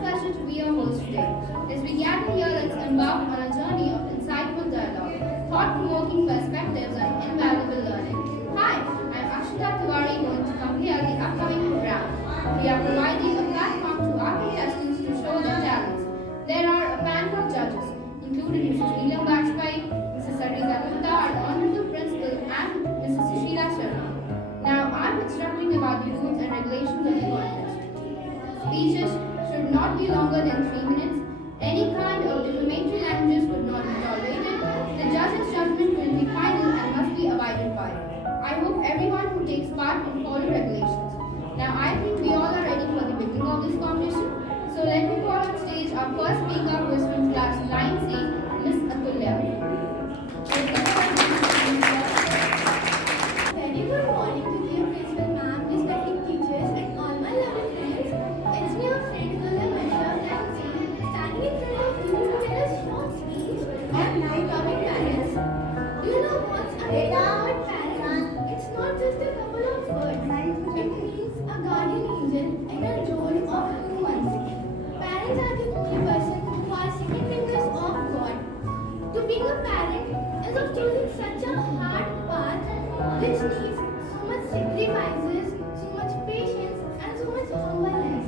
pleasure to be your host today. As we gather here, let's embark on a journey of insightful dialogue, thought-provoking perspectives, and invaluable learning. Hi, I'm Akshita Tiwari, going to compare the upcoming program. We are providing a platform to our contestants to show their talents. There are a panel of judges, including Mrs. Neelam Bajpai, Mrs. Sariza Gupta, our Honorable Principal, and Mrs. Sushila Sharma. Now, I'm instructing about the rules and regulations of the contest. Speeches should not be longer than 3 minutes. Any kind of defamatory languages would not be tolerated. The judge's judgment will be final and must be abided by. I hope everyone who takes part will follow regulations. Now, I think we all are ready for the beginning of this competition. So let me call on stage our first speaker, who is from class 9C, Miss Atulya. Very good morning to dear principal ma'am, respected teachers, and all my lovely friends. It's me, your friend Atulya Mishra, standing in front of you to tell a short speech on loving parents. Do you know what's a word parent? It's not just a couple of words. It means a guardian angel in a role of humans. Parents are the only person who are second fingers of God. To being a parent is of choosing such a hard path which needs so much sacrifices, so much patience, and so much humbleness.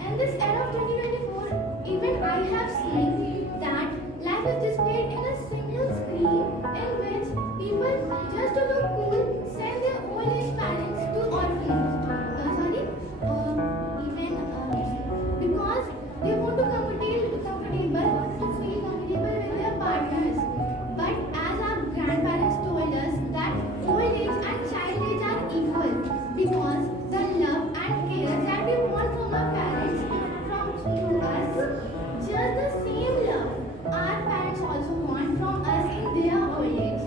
And this era of 2024, even I have seen that life is displayed in a single screen in which people just to look cool send their old age parents to orphanage. Because they want to feel comfortable with their partners. But as our grandparents told us that old age and child age are equal because the love and care that we want from our parents from to us, just the same love our parents also want from us in their old age.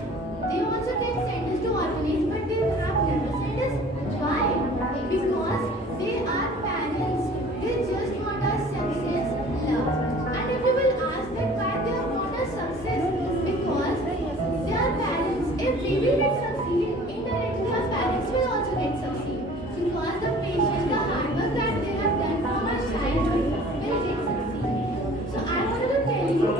They also get sent us to orphanage, but they have never sent us. Why? Because they are parents. They just want our success, love. And if you will ask that why they want our success, because they are parents. If we will get succeed, indirectly our parents will also get succeed. Because the patience, the hard work that they have done from our childhood will get succeed. So I wanted to tell you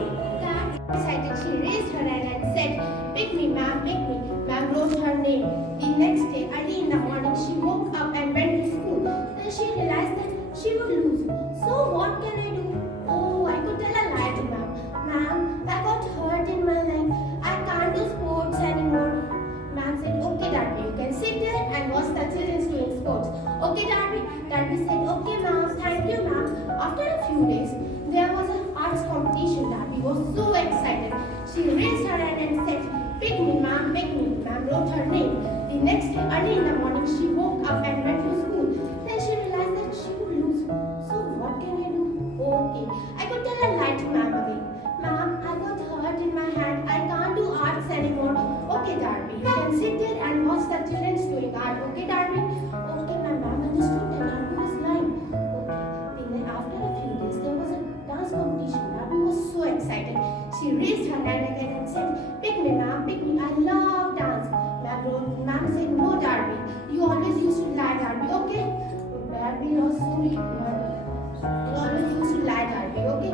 that excited she raised her hand and said, "Pick me, ma'am, pick me." Ma'am wrote her name. The next day, early in the morning, she woke up and went to school. Then she realized that she would lose. So what can I do? Oh, I could tell a lie to ma'am. Ma'am, I got hurt in my leg. I can't do sports anymore. Ma'am said, "Okay, Darby, you can sit there and watch the children doing sports." "Okay, Darby." Darby said, "Okay, ma'am, thank you, ma'am." After a few days, there was an arts competition. Darby was so excited. She raised her hand and said, "Pick me, ma'am, pick me." Ma'am wrote her name. The next day, early in the morning, she woke up and went to school. Then she realized that she would lose. So what can I do? Okay, I could tell a lie to ma'am again. "Ma'am, I got hurt in my hand. I can't do arts anymore." "Okay, Darby, you can sit there and watch the children doing art." "Okay, Darby." Okay, my ma'am understood that Darby was lying. Okay, then after a few days, there was a dance competition. Darby was so excited. She raised her hand again and said, "Pick me, ma'am, pick me. I love dance." Ma'am said, "No, Darby. You always used to lie, Darby." "Okay." "Darby, you're sorry. You always used to lie, Darby." "Okay."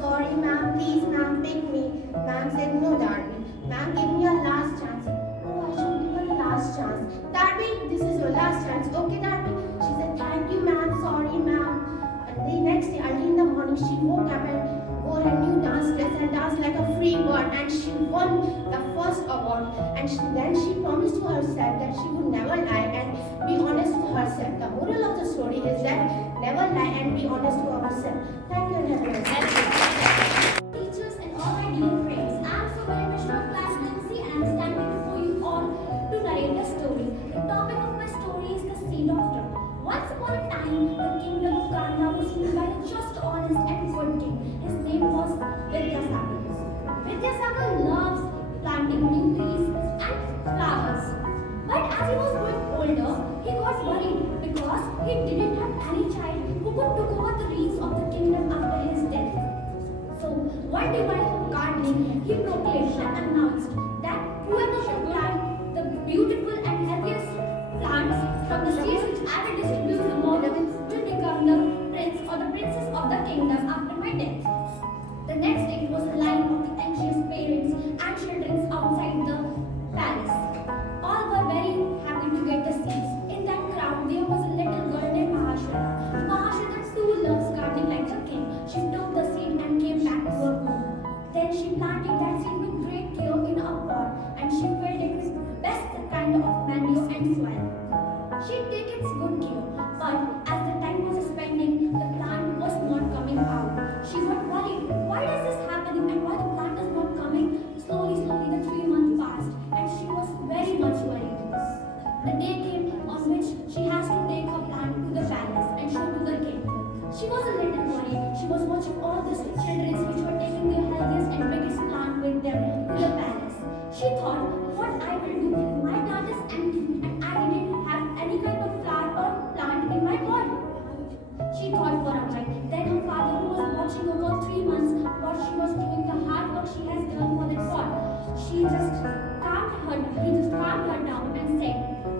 "Sorry, ma'am. Please, ma'am, pick me." Ma'am said, "No, Darby. Ma'am, give me a last chance." "Oh, I should give her a last chance." "Darby, this is your last chance." "Okay, Darby." She said, "Thank you, ma'am. Sorry, ma'am." And the next day, early in the morning, she woke up and wore a new dance dress and danced like a free bird, and she won the first award. And then she promised to herself that she would never lie and be honest to herself. The moral of the story is that never lie and be honest to ourselves. Thank you and have a nice day. Teachers and all my dear friends, I am Subhaya Mishra of class 9C and I am standing before you all to narrate a story. The topic of my story is the seed of truth. Once upon a time, the kingdom of Kanda was ruled by a just, honest and good king. His name was Vidyasagar. Vidyasagar loves planting new trees and flowers. But as he was growing older, he got worried because he didn't have any child who could take over the reins of the kingdom after his good care. But as the time was spending, the plant was not coming out. She got worried. Why is this happening and why the plant is not coming? Slowly, the 3 months passed and she was very much worried. The day came on which she has to take her plant to the palace and show to the king. She was a little worried. She was watching all the children which were taking their healthiest and biggest plant with them to the palace. She thought, what I will do? My plant is empty and I didn't have any kind of flower or plant in my pot. She thought for a while. Then her father, who was watching her for 3 months, what she was doing, the hard work she has done for that pot, he just calmed her down and said,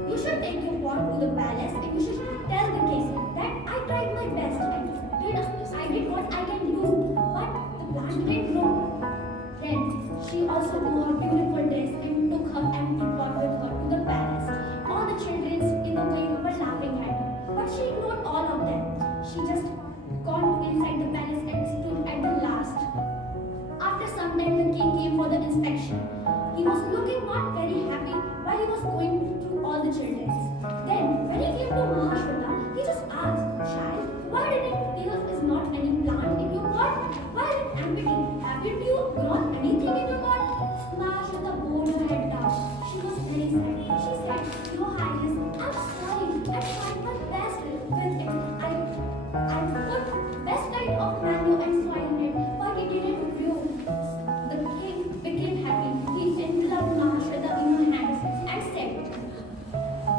you should take your pot to the palace and you should tell the king that I tried my best. I did what I can do, but the plant didn't grow. Then she also wore her beautiful dress and took her empty pot with her to the palace. All the children in the wing were laughing at her, but she ignored all of them. She just gone inside the palace and stood at the last. After some time, the king came for the inspection. He was looking not very happy while he was going through all the children. Then, when he came to Mahashweta, he just asked, child, why there is not any plant in your pot? Why is it empty? Haven't you grown anything in your pot? Mahashweta bowed her head down. She was very sad. She said, Your Highness, I'm sorry. I tried my best with it. I put best kind of manure and soil in it, but it didn't grow. The king became happy. He enveloped Mahashweta in her hands and said,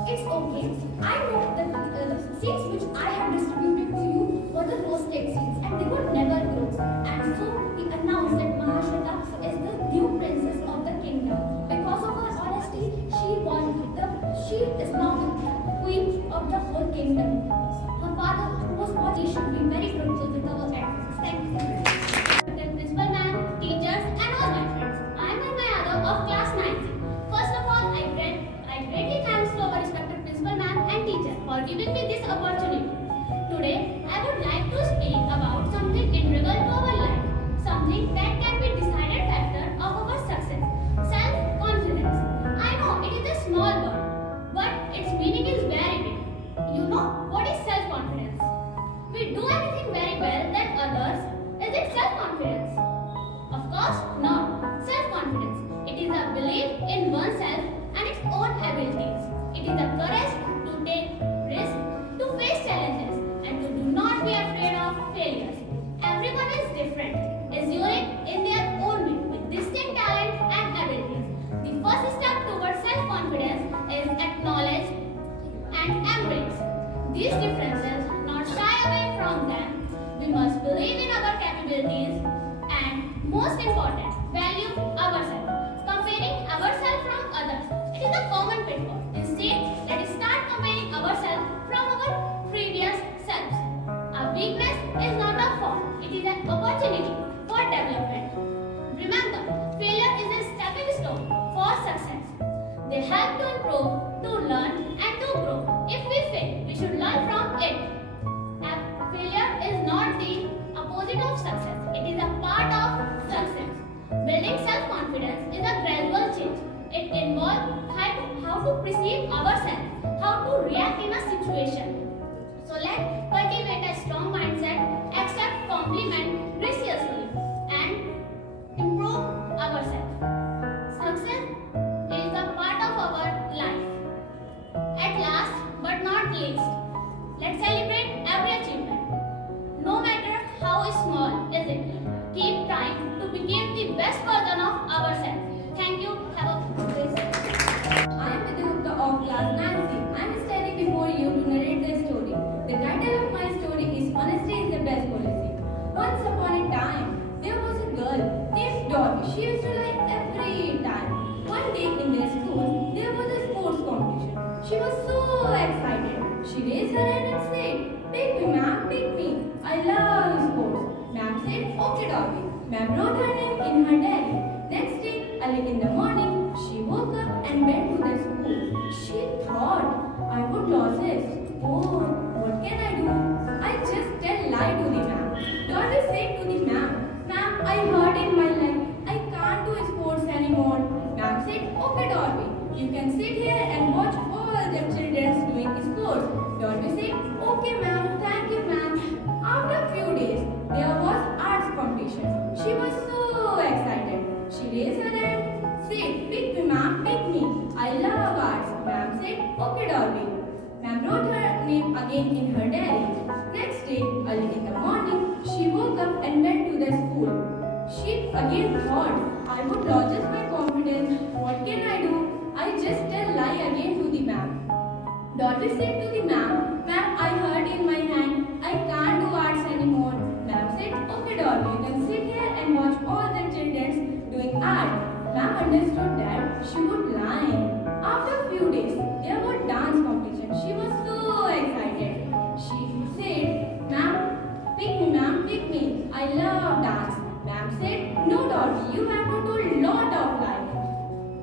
it's okay. I know that the seeds which I have distributed to you were the roasted seeds and they would never grow. And so he announced that Mahashweta is the new princess of the kingdom. Because of her honesty, she is now the queen of the whole kingdom. Her father, who was watching, should be very grateful with our efforts. Thank you. Principal ma'am, teachers, and all my friends. I am Mayada of class 9C. First of all, I greatly thanks to our respected principal ma'am and teacher for giving me this opportunity. Today, I would like to speak about something integral to our life, something that can be decided factor of our success, self-confidence. I know it is a small word, but its meaning is very big. You know what is self-confidence? We do anything very well than others. Is it self-confidence? Of course, not. Self-confidence. It is a belief in oneself and its own abilities. It is the courage to take risks, to face challenges, and to do not be afraid of failures. Everyone is different, is unique in their own way, with distinct talent and abilities. The first step towards self-confidence is acknowledge and embrace these differences, not shy away from them. We must believe in our capabilities and, most important, value ourselves. Comparing ourselves from others, it is a common pitfall. Instead, let us start comparing ourselves from our previous selves. A weakness is not a fault, it is an opportunity for development. Remember, failure is a stepping stone for success. They help to improve, to learn, and to grow. If we fail, we should learn from it. Failure is not the opposite of success, it is a part of success. Building self-confidence is a gradual change. It involves how to perceive ourselves, how to react in a situation. So let's cultivate a strong mindset, accept compliment graciously, and improve ourselves. Success is a part of our life. At last, but not least, let's celebrate every achievement. No matter how small is it, keep trying to become the best version of ourselves. Thank you. Have a great day. I am Vidya of class 9C. I am standing before you to narrate the story. The title of my story is Honesty is the Best Policy. Once upon a time, there was a girl named Dorothy. She used to lie every time. One day in their school, there was a sports competition. She was so excited. She raised her hand and said, "Pick me, ma'am, pick me. I love sports." Ma'am said, "Okay, Dorothy." Ma'am wrote her name in her diary. Next day, early in the morning, she woke up and went to the school. She thought, I would lose it. Oh, what can I do? I just tell lie to the ma'am. Dorothy said to the ma'am, "Ma'am, I hurt in my leg. I can't do sports anymore." Ma'am said, "Okay, Dorothy, you can sit here and watch all the children doing sports." Dorothy said, okay ma'am, thank you ma'am. After a few days, there was arts competition. She was so excited. She raised her hand, said, pick me ma'am, pick me. I love arts. Ma'am said, okay Dolby. Ma'am wrote her name again in her diary. Next day, early in the morning, she woke up and went to the school. She again thought, I would lose my confidence. What can I do? I just tell lie again to the ma'am. Dolly said to the ma'am, ma'am, I hurt in my hand. I can't do arts anymore. Ma'am said, okay Dolly, you can sit here and watch all the children doing art. Ma'am understood that she would lie. After a few days, there was dance competition. She was so excited. She said, ma'am, pick me. I love dance. Ma'am said, no Dolly, you have to do lot of life.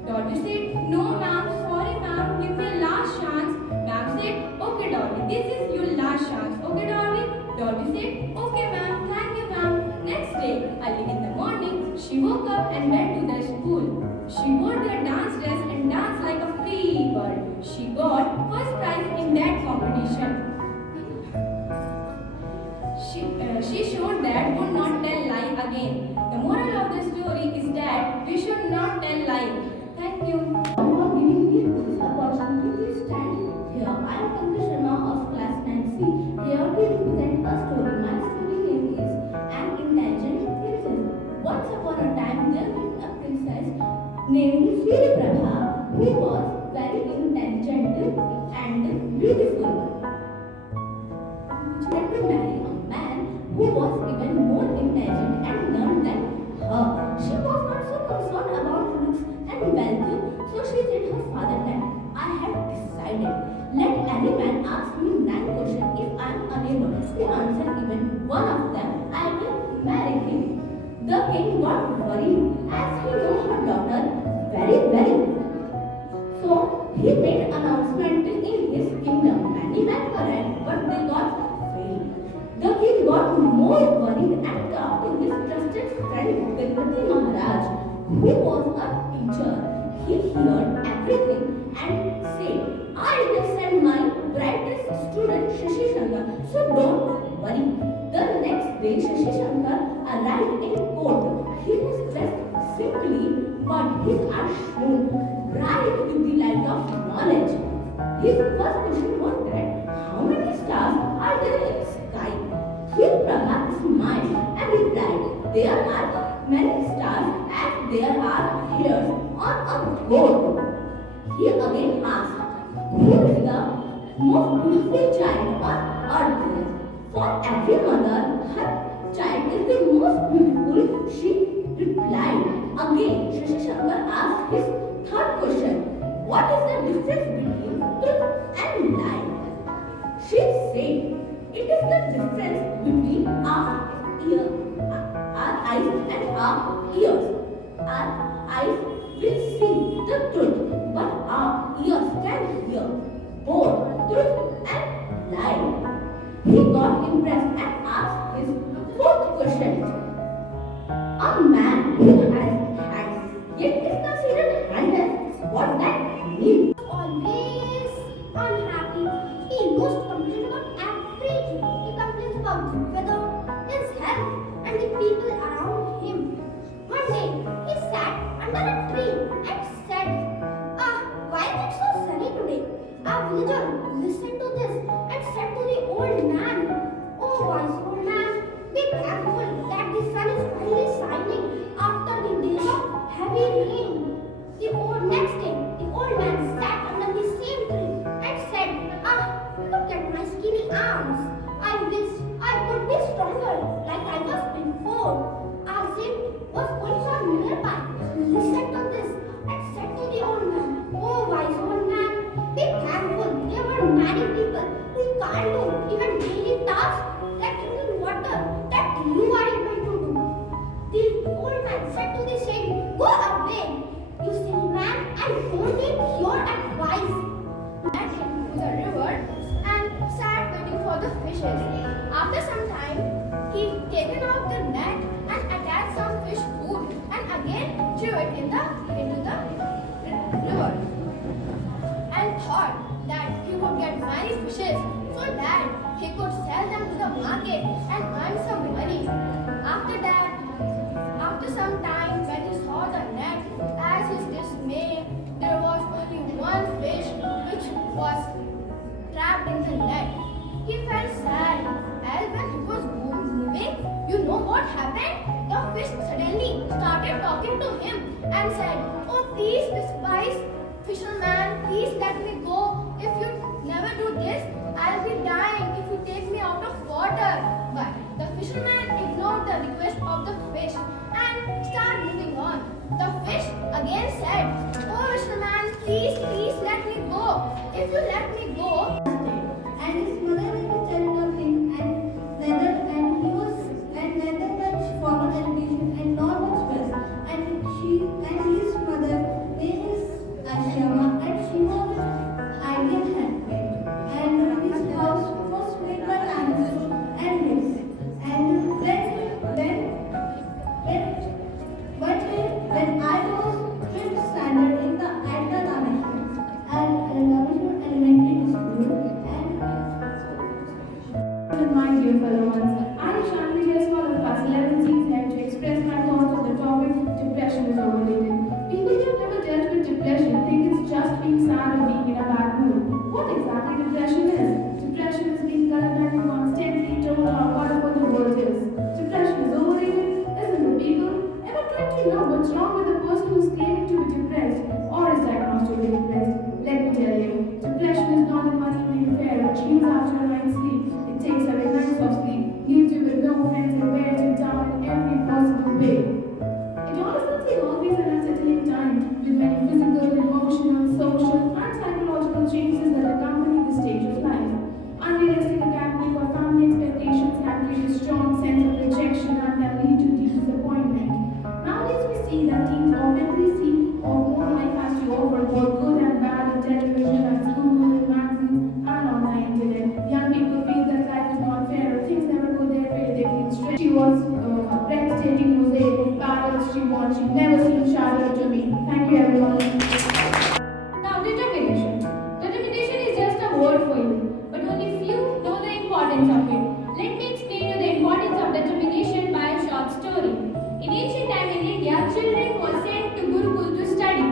Dolly said, no ma'am, sorry ma'am, give me a last chance. Ma'am said, okay Dolly, this is your last chance. Okay Dolly? Dolly said, okay ma'am, thank you ma'am. Next day, early in the morning, she woke up and went to the school. She wore the dance dress and danced like a free bird. She got first prize in that competition. She showed that would not tell lie again. The moral of the story is that we should not tell lie. Thank you. For giving me this opportunity to stand here. I am Pankaj Sharma of class 9C. Here we represent a story. My story name is An Intelligent Princess. Once upon a time there lived a princess named Sri Prabha who was very intelligent and beautiful. She had to marry a man who was even more intelligent and learned than her. She was not so concerned about looks and wealth, so she said her father that I have decided. Let any man ask me 9 questions. If I am unable to answer even one of them, I will marry him. The king got worried as he knew her daughter very well. So he made announcement in his kingdom. Many men arrived, but they got failed. The king got more worried and talked to his trusted friend Ganpati Maharaj, who was a teacher. He heard everything and said, I will send my brightest student Shashi Shankar, so don't worry. The next day Shashi Shankar arrived in court. He was dressed simply, but his eyes shone bright with the light of knowledge. His first question was that, how many stars are there in the sky? Sri Prabha smiled and replied, there are many stars as there are hairs on a goat. He again asked, who is the most beautiful child on earth? For every mother, her child is the most beautiful, she replied. Again, Shashi Shankar asked his third question, what is the difference between truth and lie? She said, it is the difference between our eyes and our ears. Our eyes will see the truth, but our ears can hear both truth and lie. He got impressed and asked his fourth question. A man who has hands yet is considered handless. What that means? Always unhappy. He used to complain about everything. He complains about the weather, his health, and the people around him. One day, he sat under a tree and said, why is it so sunny today? Our villager listened to this and said to the old man, oh wise old man, be thankful that the sun is finally shining after the days of heavy rain. Next day, the old man sat under the same tree and said, look at my skinny arms. I wish I could be stronger like I was before. Azim was also nearby, listened to this and said to the old man, oh wise old man, be thankful there were many people who can't do even daily tasks like drinking water that you are able to do. The old man said to the same, go away. You silly man, I don't need your advice. Went into the river and sat waiting for the fishes. After some time, he taken out the net and attached some fish food and again threw it into the river and thought that he would get many fishes. so that he could sell them to the market and earn some money. After that, after some time, when he saw the net, as his dismay, there was only one fish which was trapped in the net. He felt sad, as when he was moving, you know what happened? The fish suddenly started talking to him and said, "Oh, please, despise fisherman, please let me go. If you never do this, I'll be dying if you take me out of water." But the fisherman ignored the request of the fish and started moving on. The fish again said, "Oh, fisherman, please, please let me go. If you let me go." And his mother made to tell nothing and he was neither much formal education and not much stress. And his mother name is Ashama and she was ideal handmaid. And his house was made by animals and bricks. And when I was fifth standard in the at the Lameshwar Elementary School and my dear fellow ones, I, Shanti Jaiswal of class 11C, is here to express my thoughts on the topic depression is overrated. People who have never dealt with depression think it's just being sad or being in a bad mood. What exactly depression is? Depression is being constantly told how wonderful the world is. Depression is overrated, isn't it, people? Ever tried to know what's wrong with a person who's claiming to be depressed or is diagnosed to be depressed? Let me tell you, depression is not a money-making affair which comes after a night's sleep. It takes away nights of sleep, leaves you with no friends and wears you down in every possible way. It honestly always an unsettling time with many physical, emotional, social and psychological changes that accompany the stage of life. Unrealistic academic or family expectations can create a strong sense of rejection and can lead to deep disappointment. Nowadays we see that teens often see more life has to offer, both good and bad, in television and school and magazines and on the internet. Young people feel that life is not fair or things never go their way. They feel stressed. She was a breathtaking mosaic of battles she won. She never seemed shattered to me. Thank you, everyone. Now, determination. Determination is just a word for you, but only few know the importance of it. Let me explain you the importance of determination by a short story. In ancient time in India, children were sent to Gurukul to study.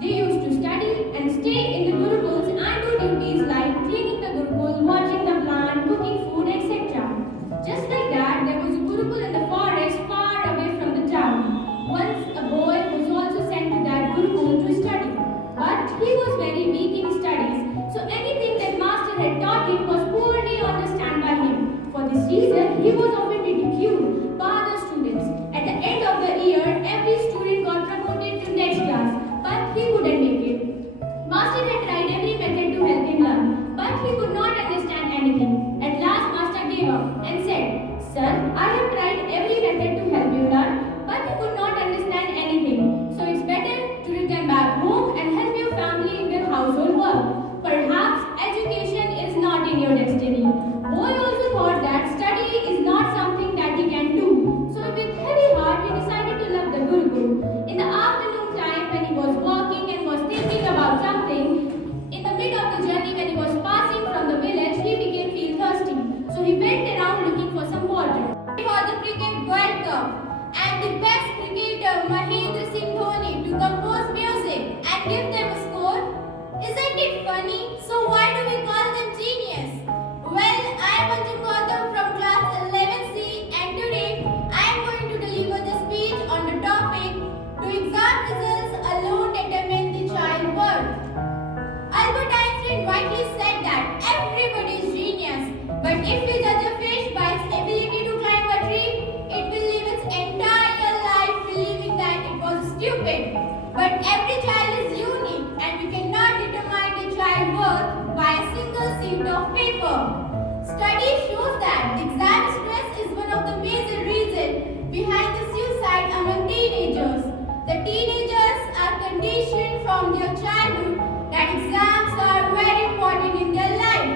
They used to study and stay in the Gurukuls and do duties like cleaning the Gurukul, watching the plant, cooking food, etc. Just like that, there was a Gurukul in the forest far away from the town. Once a boy was also sent to that Gurukul to study. But he was very weak in studies, so anything that master had taught him was poorly understood by him. For this reason, he was often ridiculed by the students. At the end of the year, every student got promoted to next class, but he couldn't make it. Master had tried every method to help him learn, but he could not understand anything. At last, master gave up and said, "Son, I have tried every method to help you learn, but you could not understand anything. So it's better to return back home and help your family in their household work. Perhaps education is not in your destiny." Boy also thought that study is not something that he can do. So with heavy heart, he decided to love the Gurukul. In the afternoon time, when he was walking and was thinking about something, in the mid of the journey when he was passing from the village, he began feel thirsty. So he went around looking for some water. For the Cricket World Cup and the best cricketer Mahendra Singh Dhoni to compose music and give them a score. Isn't it funny? So why do we call them genius? Well, I am Anju Gautam from class 11C and today I am going to deliver the speech on the topic "Do exam results alone determine the child worth?" Albert Einstein rightly said that everybody is genius, but if we judge a fish by its ability to climb a tree, it will live its entire life believing that it was stupid. But every child is unique and we cannot determine the child worth by a single sheet of paper. Study shows that the exam stress is one of the major reasons behind the suicide among teenagers. The teenagers are conditioned from their childhood that exams are very important in their life.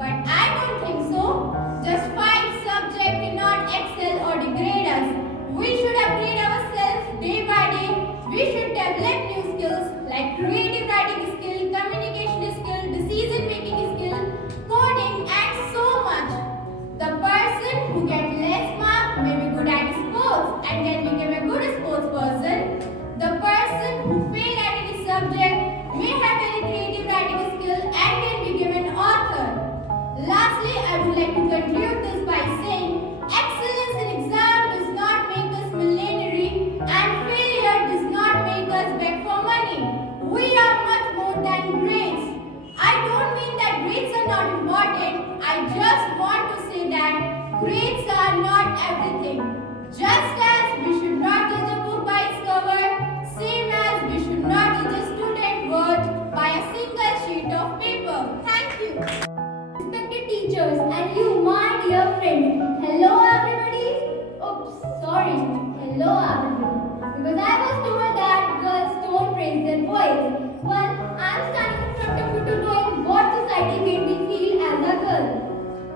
But I don't think so. Just 5 subjects cannot excel or degrade us. We should upgrade ourselves day by day. We should develop new skills like creative writing skill, communication skill, decision making skill, coding and would like to conclude this by saying, excellence in exam does not make us millenary and failure does not make us beg for money. We are much more than grades. I don't mean that grades are not important. I just want to say that grades are not everything. Just as we should not judge a book by its cover, same as we should not judge a student worth by a single sheet of paper. Thank you. Respected teachers and you, my dear friend. Hello everybody. Oops, sorry. Hello everybody. Because I was told that girls don't raise their voice. Well, I'm standing in front of you to knowing what society made me feel as a girl.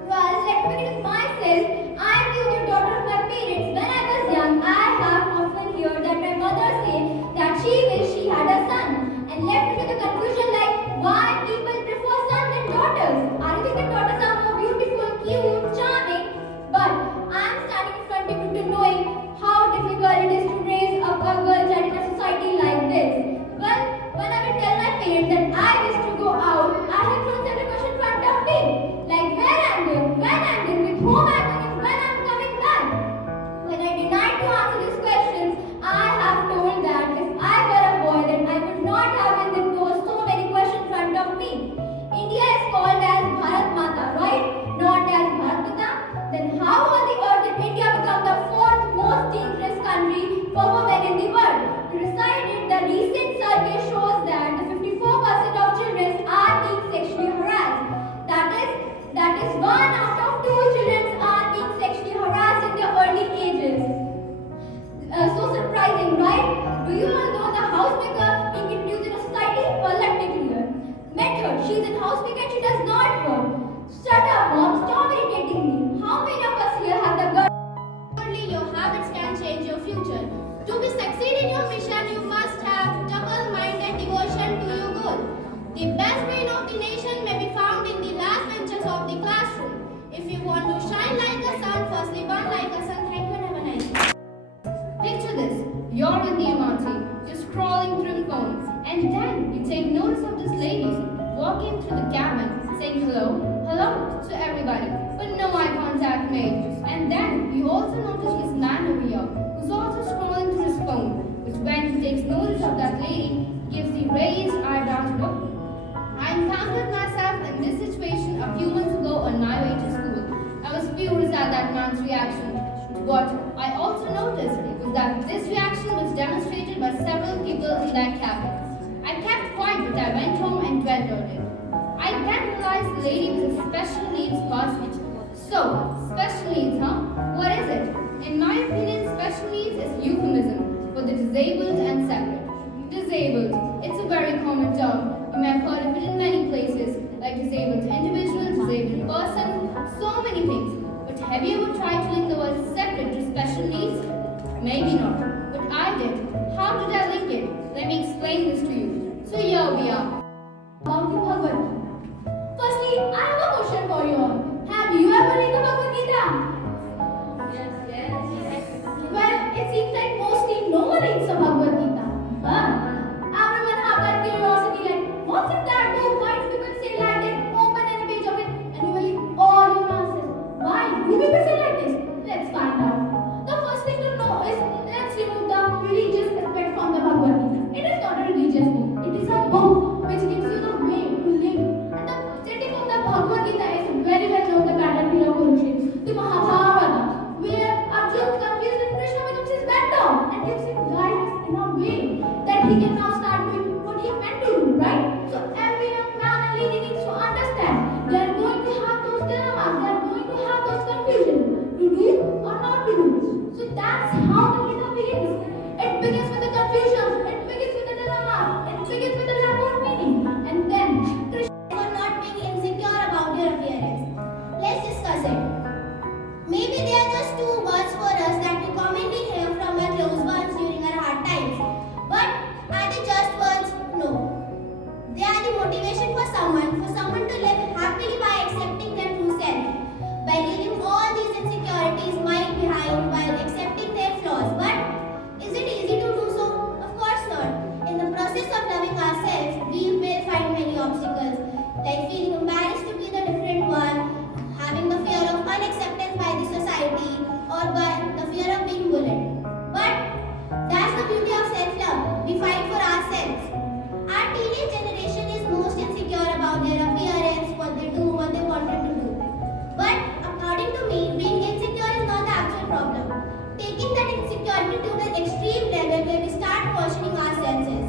Well, let me begin with myself. I am the only daughter of my parents. When I was young, I have often heard that my mother say that she wished she had a son and left me to the confusion like why people prefer sons than daughters. I think that daughters are more beautiful, cute, charming. But I am standing in front of you to knowing how difficult it is to raise up a girl child in a society like this. Well, when I would tell my parents that I wish to go out, I had thrown several questions in front of me. Like where I'm going, when I'm going, with whom I'm going, and when I'm coming back. When I denied to answer these questions, I have told that if I were a boy, then I would not have been posed so many questions in front of me. India is called as Bharat Mata, right? Not as Bharat Pita. Then how on the earth did India become the fourth most dangerous country for women in the world? To recite it, the recent survey shows that the 54% of children are being sexually harassed. That is 1 out of 2 children are being sexually harassed in their early ages. So surprising, right? Do you all know the housemaker being introduced in a society? Well, let me clear. Met her. She's in housemaker and she does not work. Shut up, mom. Stop irritating me. How many of us here have the guts? Only your habits can change your future. To be succeed in your mission, you must have double mind and devotion to your goal. The best brain of the nation may be found in the last benches of the classroom. If you want to shine like a sun, firstly burn like a sun. Thank you and have a nice day. Picture this. You're in the MRT. You're scrolling through the phone. And then you take notice of this lady walking through the cabin saying hello to everybody. But no eye contact made. And then you also notice this man over here who's also scrolling through his phone. Which when he takes notice of that lady, gives the raised eyebrows look. I encountered myself in this situation a few months ago on my way to school. I was furious at that man's reaction. What I also noticed was that this reaction was demonstrated by several people in that cabin. I kept quiet, but I went home and dwelt on it. I then realized the lady was a special needs person. So, special needs, huh? What is it? In my opinion, special needs is euphemism for the disabled and separate. Disabled, it's a very common term. You may have heard of it in many places, like disabled individual, disabled person, so many things. But have you ever tried to link the word separate to special needs? Maybe not, but I did. How did I link it? Let me explain this to you. So here we are. About the Bhagavad Gita. Firstly, I have a question for you all. Have you ever read the Bhagavad Gita? Yes. Well, it seems like mostly no one reads the Bhagavad Gita. But everyone have that curiosity like, what's in that book? Why do people say like this? Open any page of it and you will get all your answers. Why do people say like this? Let's find out. The first thing to know is, let's remove the religious aspect from the Bhagavad Gita. It is not a religious book. It is a book which gives you the way to live. And the setting of the Bhagavad Gita is very well known, the battlefield of Kurukshetra, the Mahabharata, where Arjuna confused with Krishna becomes his mentor and gives him guidance in a way that he can now start doing what he meant to do, right? So every young man and lady needs to understand they are going to have those dilemmas, they are going to have those confusions to do or not to do. So that's how the Gita begins. It begins with the confusions, it begins with the dilemmas, it begins with the lack of meaning, and then Krishna For not being insecure about your appearance. Let's discuss it. Maybe they are just two words for us that we commonly hear from our close ones during our hard times. But are they just words? No. They are the motivation for someone to live happily by accepting their true self, by leaving all these insecurities mind behind while accepting their flaws. But is it easy to do so? Of course not. In the process of loving ourselves, we will find many obstacles, like feeling embarrassed to be the different one, having the unacceptance by the society or by the fear of being bullied. But that's the beauty of self-love. We fight for ourselves. Our teenage generation is most insecure about their appearance, what they do, what they wanted to do. But according to me, being insecure is not the actual problem. Taking that insecurity to the extreme level where we start questioning ourselves is.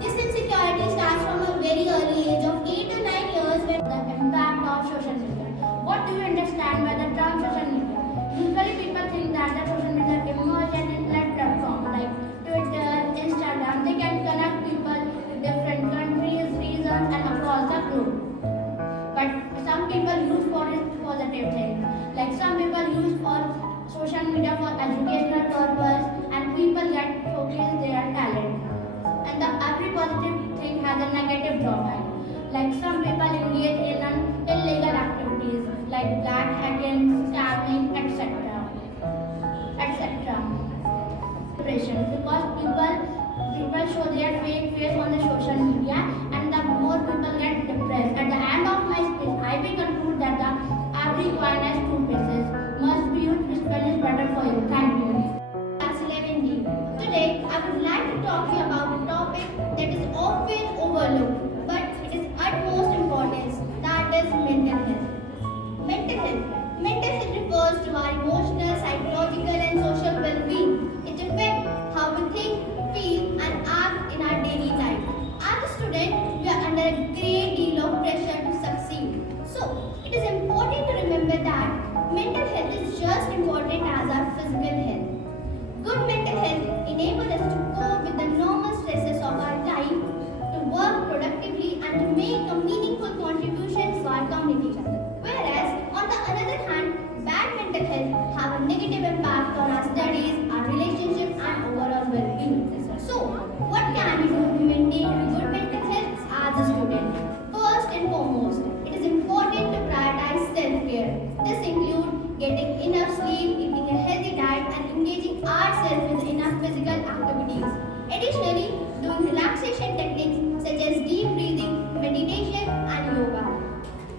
This insecurity starts from a very early age of 8 to 9 years when the impact of social media. What do you understand by the term social media? Usually people think that the social media emerged an internet platform like Twitter, Instagram. They can connect people with different countries, regions and across the globe. But some people use for it positive things. Like some people use for social media for educational purpose and people get showcase their talent. And every positive thing has a negative drawback. Like some people engage in illegal activities like black hacking, scamming, etc. etc. Depression because people show their fake face on the social media and the more people get depressed. At the end of my speech, I will conclude that every coin has two faces. Must be used which one is better for you. Thank you. Class 11D. Today, I would like to talk to you about a topic that is often overlooked, but it is utmost importance. That is mental health. Mental health. Mental health refers to our emotional, psychological, and social well-being. It affects how we think, feel, and act in our daily life. As a student, we are under a great deal of pressure to succeed. So, it is important to remember that mental health is just important as our physical health. Good mental health enables us to cope with the normal stresses of our life, to work productively, and to make a meaningful contribution to our community. Whereas, on the other hand, bad mental health have a negative impact on our studies, our relationships, and overall well-being. So, what can we do to maintain good mental health as a student? First and foremost, it is important to prioritize self-care. This includes getting enough sleep, eating a healthy diet, and engaging ourselves with enough physical activities. Additionally, doing relaxation techniques such as deep breathing, meditation, and yoga.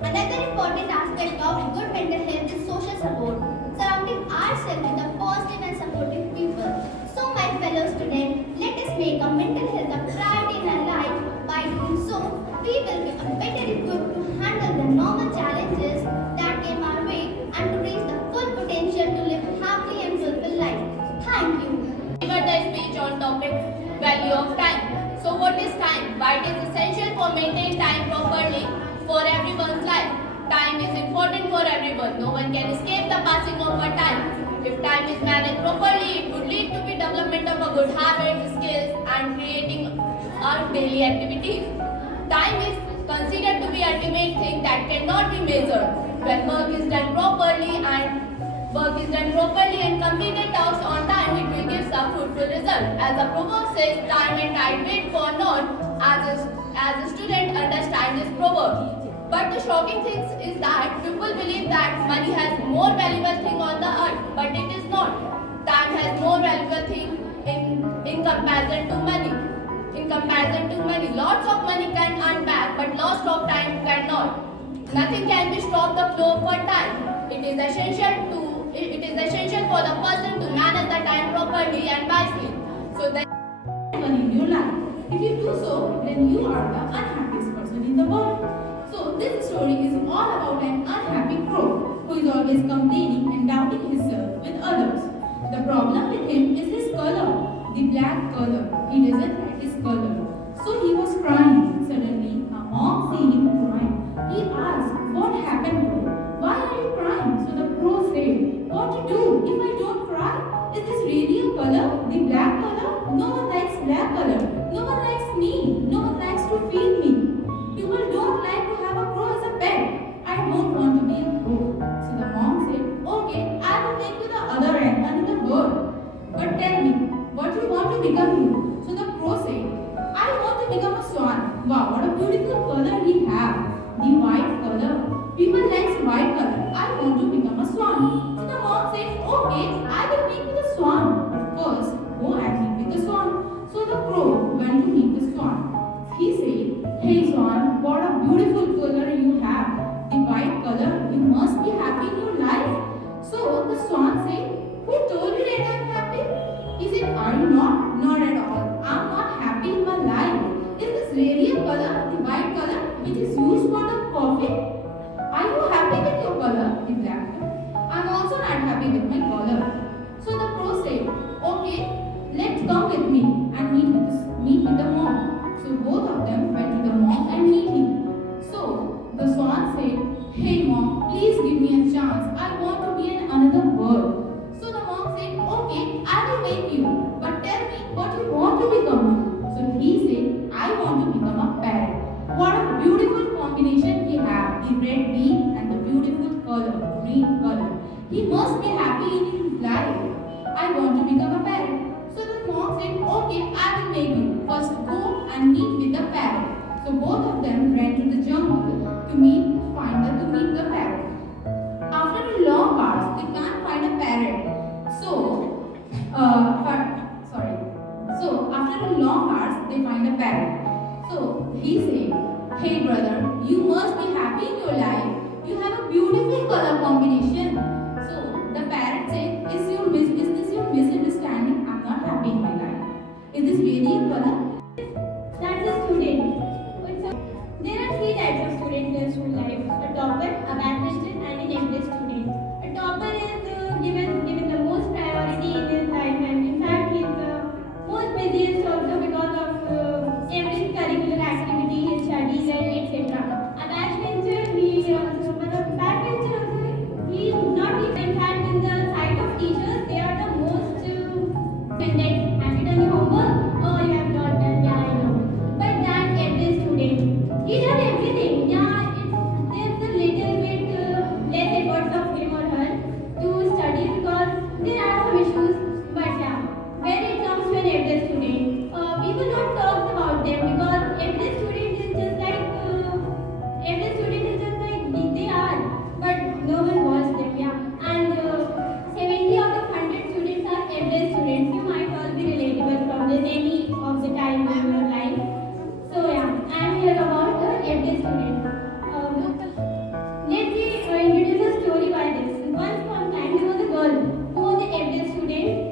Another important aspect of good mental health is social support, surrounding ourselves with a positive and supportive people. So, my fellow students, let us make a mental health a priority in our life. By doing so, we will be better equipped to handle the normal challenges that came our way and to reach the full potential to live a happy and fulfilled life. Thank you. Delivered a speech on topic value of time. So what is time? Why it is essential for maintain time properly for everyone's life. Time is important for everyone. No one can escape the passing of a time. If time is managed properly, it would lead to the development of a good habit, skills, and creating our daily activities. Time is considered to be ultimate thing that cannot be measured. When work is done properly and completed tasks on time, it will give some fruitful result. As the proverb says, time and tide wait for none. As a student, understand this proverb. But the shocking thing is that people believe that money has more valuable thing on the earth, but it is not. Time has more valuable thing in comparison to money. Lots of money can earn back, but loss of time cannot. Nothing can be stop the flow of time. It is essential for the person to manage the time properly and wisely. So that In your life. If you do so, then you are the unhappiest person in the world. So this story is all about an unhappy crow who is always complaining and doubting himself with others. The problem with him is his color, the black color. He doesn't like his color. So he was crying. Suddenly, a monk see him crying. He asked, "What happened, bro? Why are you crying?" So the crow said, "What to do if I don't cry? Is this really a color? The black color? No one likes black color. No one likes me. No one likes to feed me. People don't like to have a crow as a pet. I don't want to be a crow." So the monk said, "Okay, I will make you the other end, another bird. But tell me, what you want to become you?" So the crow said, "I want to become a swan." Wow, what a beautiful color he have. The white color. People like happy with my color. So the crow said, okay, let's come with me and meet with the mom. So both of them went to the mom and meeting. So the swan said, hey mom, please give me a chance. I want to be another bird. So the mom said, okay, I will make you. But tell me what you want to become. So he said, I want to become a parrot. What a beautiful combination he had, the red beak and the beautiful color, green color. He must be happy in his life. I want to become a parrot. So the mom said, okay, I will make you. First go and meet with the parrot. So both of them ran to the jungle to meet the parrot. After a long hours, they can't find a parrot. So after a long hours, they find a parrot. So he said, hey brother, you must be happy in your life. You have a beautiful color combination. So the parrot said, is this your misunderstanding? I'm not happy in my life. Is this really a color? That's a student. There are three types of students in school life: a topper, a backbencher, and an average student. A topper is given the most priority in his life, and in fact, he is the most busiest also because of every curricular activity, his studies, and etc. A backbencher, he not even, in fact, in the sight of teachers, they are the most offended. Have you done your homework? Oh, you have not done. Yeah, I know. But that average student, he does everything. Yeah, there's a little bit less efforts of him or her to study because there are some issues. But yeah, when it comes to an average student, people don't talk about them because average student is just like they are, but no one wants them. Yeah, and 70 out of 100 students are average students. You might all be relatable from this any of the time in your life. So yeah, I'm here about the average student. Let me introduce a story by this. Once upon a time, there was a girl who was an average student.